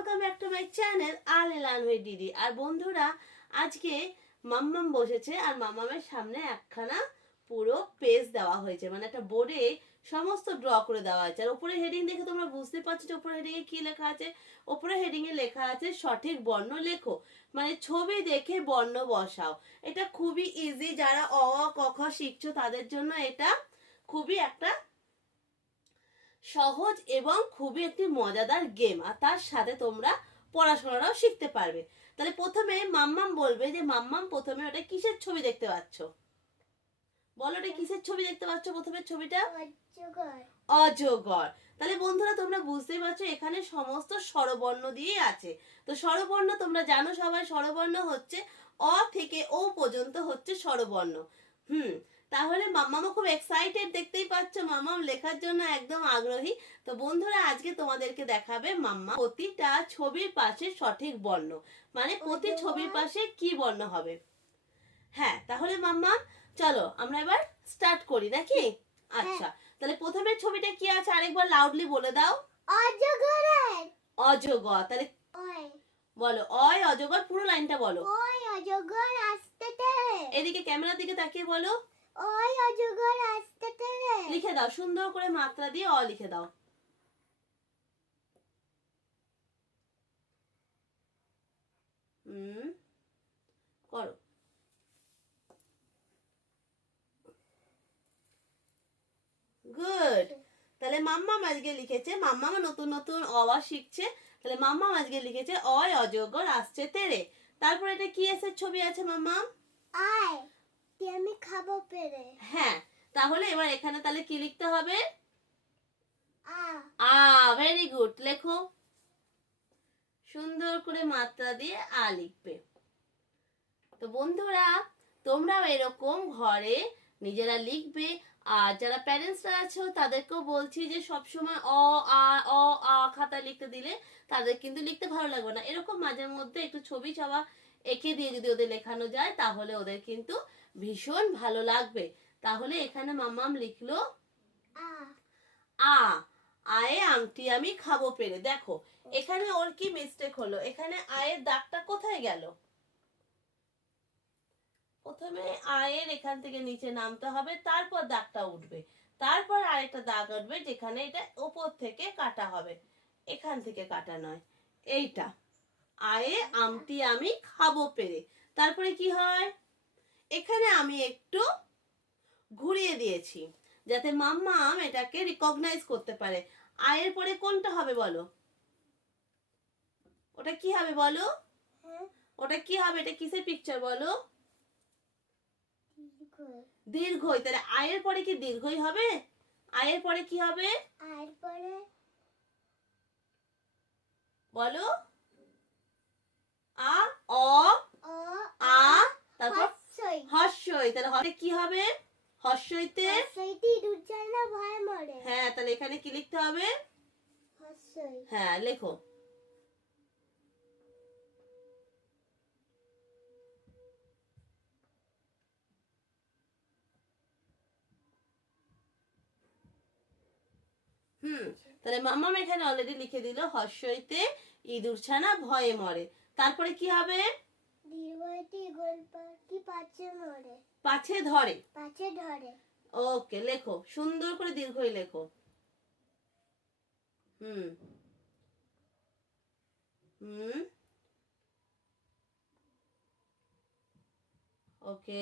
Welcome back to my channel আল এলান হয়ে দিদি আর বন্ধুরা, আজকে মাম্মাম বসেছে আর মাম্মামের সামনে একখানা পুরো পেজ দেওয়া হয়েছে। মানে একটা বোর্ডে সমস্ত ড্র করে দেওয়া হয়েছে। আর উপরে হেডিং দেখে তোমরা বুঝতে পারছ যে উপরে হেডিং এ কি লেখা আছে। উপরে হেডিং এ লেখা আছে, সঠিক বর্ণ লেখো। মানে ছবি দেখে বর্ণ বসাও। এটা খুবই ইজি যারা অ, ক, খ শিখছো, তাদের জন্য এটা খুবই একটা সহজ এবং খুবই একটি মজাদার গেম আর তার সাথে তোমরা পড়াশোনাটাও শিখতে পারবে। তাহলে প্রথমে মাম্মাম বলবে যে মাম্মাম প্রথমে ওটা কিসের ছবি দেখতে পাচ্ছ? বলো ওটা কিসের ছবি দেখতে পাচ্ছ প্রথমে ছবিটা? অজগর। তাহলে বন্ধুরা তোমরা বুঝতেই পারছ এখানে সমস্ত স্বরবর্ণ দিয়ে আছে। তো স্বরবর্ণ তোমরা জানো সবাই স্বরবর্ণ হচ্ছে অ থেকে ও পর্যন্ত হচ্ছে স্বরবর্ণ। হুম তাহলে মাম্মামা খুব এক্সাইটেড দেখতেই পাচ্ছ মাম্মাম লেখার জন্য একদম আগ্রহী। তো বন্ধুরা আজকে তোমাদেরকে দেখাবে মাম্মা প্রতিটা ছবির পাশে সঠিক বর্ণ। মানে প্রতি ছবির পাশে কি বর্ণ হবে? হ্যাঁ তাহলে মাম্মা চলো আমরা এবার স্টার্ট করি নাকি? আচ্ছা তাহলে প্রথমে ছবিটা কি আছে? আরেকবার লাউডলি বলে দাও। অজগরের অজগর তাহলে বলো অয় অজগর পুরো লাইনটা বলো। ওই অজগর আসতেতে এদিকে ক্যামেরার দিকে তাকিয়ে বলো। ওই অজগর আসতেতে লিখে দাও সুন্দর করে মাত্রা দিয়ে অ লিখে দাও। হুম করো। গুড। তাহলে মাম্মা আজকে লিখেছে মাম্মা নতুন নতুন অওয়া শিখছে। তাহলে মাম্মা আজকে লিখেছে অয় অজগর আসছে তেরে। তারপর এটা কি এসে ছবি আছে মাম্মা আয়। আমি খাব পেরে। হ্যাঁ তাহলে এবার এখানে তাহলে কি লিখতে হবে? আ। আ ভেরি গুড লেখো। সুন্দর করে মাত্রা দিয়ে আ লিখবে। তো বন্ধুরা তোমরাও এরকম ঘরে নিজেরা লিখবে। আর যারা প্যারেন্টসরা আছো তাদেরকেও বলছি যে সবসময় অ আ অ আ খাতা লিখতে দিলে তাদের কিন্তু লিখতে ভালো লাগবে না। এরকম মাঝে মধ্যে একটু ছবি ছাওয়া এঁকে দিয়ে যদি ওদের লেখানো যায় তাহলে ওদের কিন্তু ভীষণ ভালো লাগবে। তাহলে এখানে মাম্মাম লিখলো আ। আ। আয়ে আংটি আমি খাব পেরে। দেখো এখানে ওর কি মিস্টেক হলো? এখানে আয়ের দাগটা কোথায় গেল? প্রথমে আয়ের এখান থেকে নিচে নামতে হবে তারপর দাগটা উঠবে। তারপর আরেকটা দাগ উঠবে যেখানে এটা ওপর থেকে কাটা হবে। এখান থেকে কাটা নয় এইটা। আয়ে আমটি আমি খাব পেরে। তারপরে কি হয়? এখানে আমি একটু ঘুরিয়ে দিয়েছি যাতে মাম্মাম এটাকে রিকগনাইজ করতে পারে। আয়ের পরে কোনটা হবে বলো? ওটা কি হবে বলো? হ্যাঁ। ওটা কি হবে? এটা কিসের পিকচার বলো? দীর্ঘই। তাহলে আয়ের পরে কি দীর্ঘই হবে? আয়ের পরে কি হবে? আর পরে বলো। আ অ অ আ তারপর হর্ষই। তাহলে হবে কি হবে? হর্ষইতে? হস্যইটি দুজানা ভয় মরে। হ্যাঁ তাহলে এখানে কি লিখতে হবে? হস্যই হ্যাঁ লেখো। হুম তাহলে মাম্মাম এখানে অলরেডি লিখে দিল হর্ষইতে ইঁদুর ছানা ভয়ে মরে। তারপরে কি হবে? দীর্ঘটি গোল পাখি পাছে ধরে। পাছে ধরে? পাছে ধরে। ওকে লেখো। সুন্দর করে দীর্ঘই লেখো। হুম। হুম। ওকে।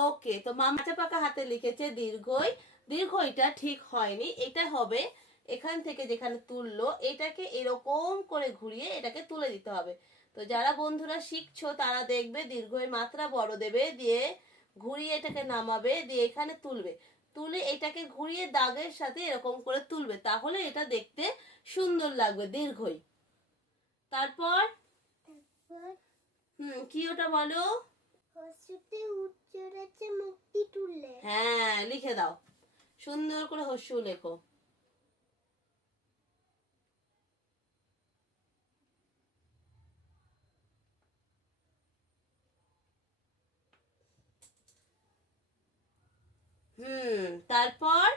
ওকে তো মামা পাকা হাতে লিখেছে দীর্ঘই দীর্ঘইটা ঠিক হয়নি। এটা হবে এখান থেকে যেখানে তুললো এটাকে এরকম করে ঘুরিয়ে এটাকে তুলে দিতে হবে। তো যারা বন্ধুরা শিখছো তারা দেখবে দীর্ঘের মাত্রা বড় দেবে দিয়ে ঘুরিয়ে এটাকে নামাবে দিয়ে এখানে তুলবে। তুলে এটাকে ঘুরিয়ে দাগের সাথে এরকম করে তুলবে তাহলে এটা দেখতে সুন্দর লাগবে দীর্ঘই। তারপর? হুম কি ওটা বলো? হস্যতে উচ্চরেছে মুক্তি তুললে হ্যাঁ লিখে দাও। সুন্দর করে হস্যু লেখো। হুম তারপর?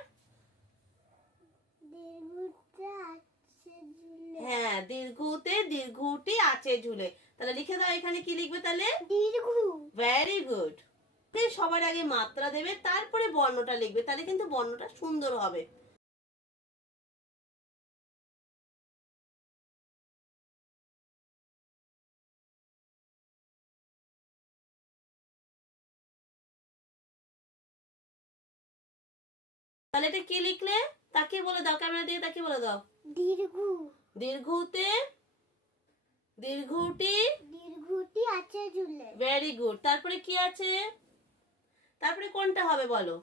হ্যাঁ দীর্ঘতে দীর্ঘটি আছে ঝুলে। তাহলে লিখে দাও এখানে কি লিখবে তাহলে? দীর্ঘ। ভেরি গুড সবার আগে মাত্রা দেবে তারপরে বর্ণটা লিখবে তাহলে কিন্তু বর্ণটা সুন্দর হবে। তাহলে এটা কি লিখলে? তাকে বলে দাও ক্যামেরা দিয়ে তাকে বলে দাও। দীর্ঘ। দীর্ঘতে দীর্ঘটি? দীর্ঘটি আছে ঝুলে। ভেরি গুড তারপরে কি আছে? তারপরে কোনটা হবে বলো?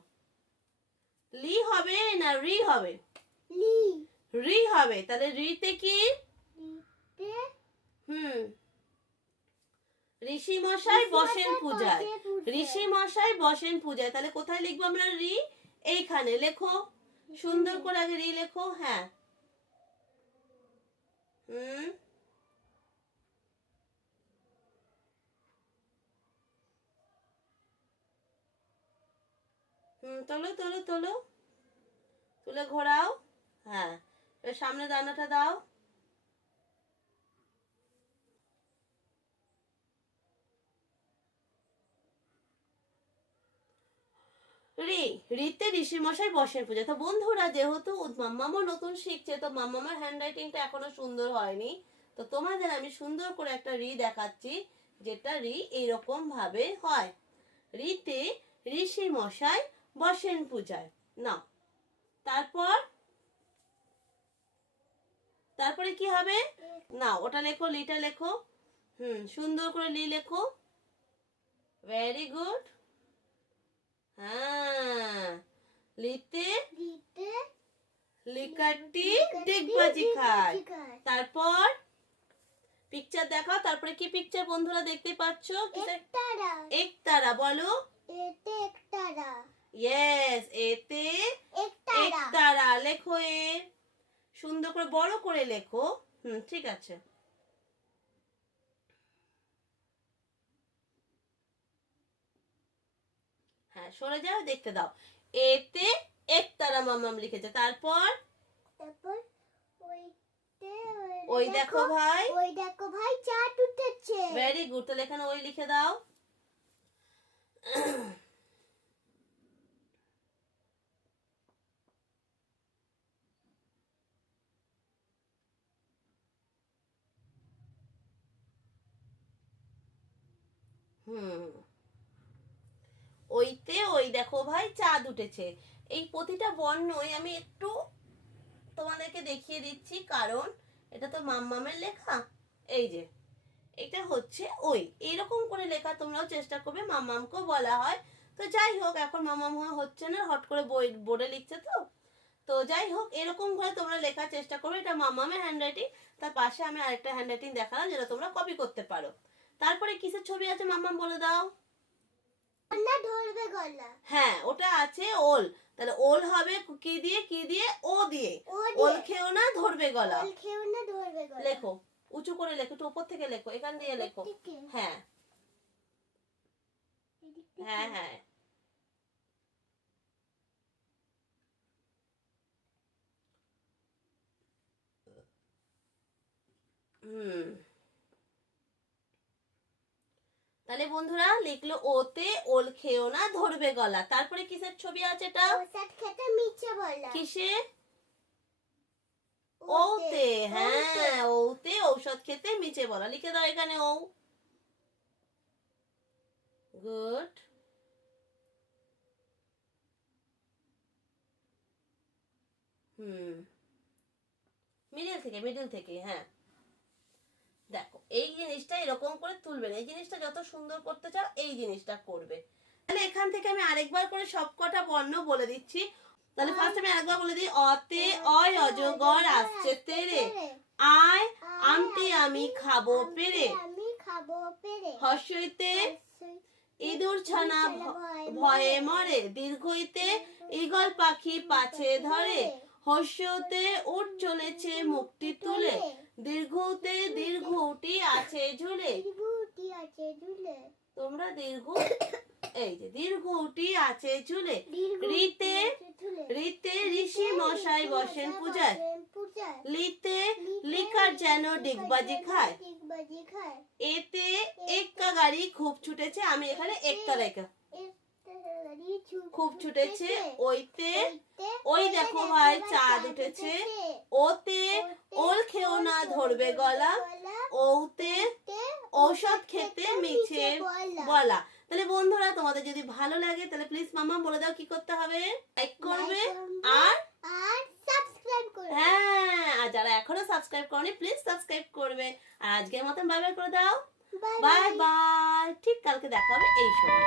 লি হবে না রি হবে? লি। রি হবে। তাহলে রিতে কি? হুম। ঋষি মশাই বসেন পূজায়। ঋষি মশাই বসেন পূজায়। তাহলে কোথায় লিখব আমরা রি? এইখানে। লেখো। সুন্দর করে আগে রি লেখো। হ্যাঁ। হুম। তোলো তোলো তোলো। তুলে ঘোরাও। হ্যাঁ সামনে দানাটা দাও। রি রিতে ঋষি মশাই বসেন পূজা। তো বন্ধুরা, যেহেতু মাম্মামও নতুন শিখছে, তো মাম্মামার হ্যান্ড রাইটিংটা এখনও সুন্দর হয়নি। তো তোমাদের আমি সুন্দর করে একটা রি দেখাচ্ছি, যেটা রি এইরকম ভাবে হয়। রিতে ঋষি মশাই বসেন পূজায়। না তারপর? তারপরে কি হবে? না ওটা লেখো লিটা লেখো। হুম সুন্দর করে লি লেখো। ভেরি গুড হ্যাঁ। লিতে? লিকাটি ডিগবাজি খায়। তারপর? পিকচার দেখাও তারপরে কি পিকচার বন্ধুরা দেখতে পাচ্ছ? একতারা। একতারা বলো। একতারা। ইয়েস এতে একতারা। লেখো এ। সুন্দর করে বড় করে লেখো। হুম ঠিক আছে। হ্যাঁ সরে যাও দেখতে দাও। এতে একতারা মামাম লিখেছে। তারপর? তারপর ওই দেখো ভাই। ওই দেখো ভাই চাট উঠেছে। ভেরি গুড তাহলে এখানে ওই লিখে দাও। হুম। ওইতে ওই দেখো ভাই চাঁদ উঠেছে। এই প্রতিটা বর্ণই আমি একটু তোমাদেরকে দেখিয়ে দিচ্ছি, কারণ এটা তো মাম্মামের লেখা। এই যে, এটা হচ্ছে ওই। এইরকম করে লেখা তোমরাও চেষ্টা করবে মামামকেও বলা হয়। তো যাই হোক, এখন মামাম হচ্ছে না, হট করে বই, বোর্ডে লিখছে তো। তো যাই হোক, এরকম করে তোমরা লেখার চেষ্টা করবে। এটা মামামের হ্যান্ডরাইটিং তার পাশে আমি আরেকটা হ্যান্ডরাইটিং দেখালাম, যেটা তোমরা কপি করতে পারো। তারপরে কিসের ছবি আছে মামাম বলে দাও? হ্যাঁ ওটা আছে ওল। তাহলে ওল হবে কি দিয়ে? কি দিয়ে? ও দিয়ে। ওল খেও না ধরবে গলা। ওল খেও না ধরবে গলা। লেখো উঁচু করে লেখো একটু উপর থেকে লেখো এখান দিয়ে লেখো। হ্যাঁ। হ্যাঁ হ্যাঁ। হুম। তাহলে বন্ধুরা লিখলো ওতে ওল খেও না ধরবে গলা। তারপরে কিসের ছবি আছে এটা? খেতে মিছে বলা কিসে? ওতে, ওতে হ্যাঁ ওতে ঔষধ খেতে মিছে বলা। লিখে দাও এখানে ও গুড। হুম। মিডিল থেকে মিডিল থেকে হ্যাঁ। দেখো, এই জিনিসটা এরকম করে তুলবেন এই জিনিসটা যত সুন্দর করতে চাও, এই জিনিসটা করবে। তাহলে এখান থেকে আমি আরেকবার করে সবকটা বর্ণ বলে দিচ্ছি। তাহলে ফার্স্ট আমি আরেকবার বলে দিই, অতে অয় অজগর আসছে তেরে। আয় আমটি আমি খাব পেরে। হর্ষইতে ইঁদুর ছানা ভয়ে মরে। দীর্ঘইতে ঈগল পাখি পাছে ধরে। হর্ষতে উঠ চলেছে মুখটি তুলে। দীর্ঘতে দীর্ঘটি আছে ঝুলে। আছে ঝুলে। তোমরা দীর্ঘ এই যে দীর্ঘ উটি আছে দীর্ঘ রিতে আছে ঋষি মশাই বসেন পূজায়। লিতে লিকার যেন ডিগবাজি খায়। এতে এক্কা গাড়ি খুব ছুটেছে। আমি এখানে একটা লেখা খুব ছুটেছে ওইতে ওই দেখো ভাই চাঁদ উঠেছে। ওতে ওল খেও না ধরবে গলা। ওতে ঔষধ খেতে মিছে বলা। তাহলে বন্ধুরা তোমাদের যদি ভালো লাগে তাহলে প্লিজ মামা বলে দাও কি করতে হবে? লাইক করবে আর আর সাবস্ক্রাইব করবে। হ্যাঁ আর যারা এখনও সাবস্ক্রাইব করনি প্লিজ সাবস্ক্রাইব করবে। আর আজকের মতন বাই বাই করে দাও। বাই বাই ঠিক কালকে দেখা হবে এই সময়।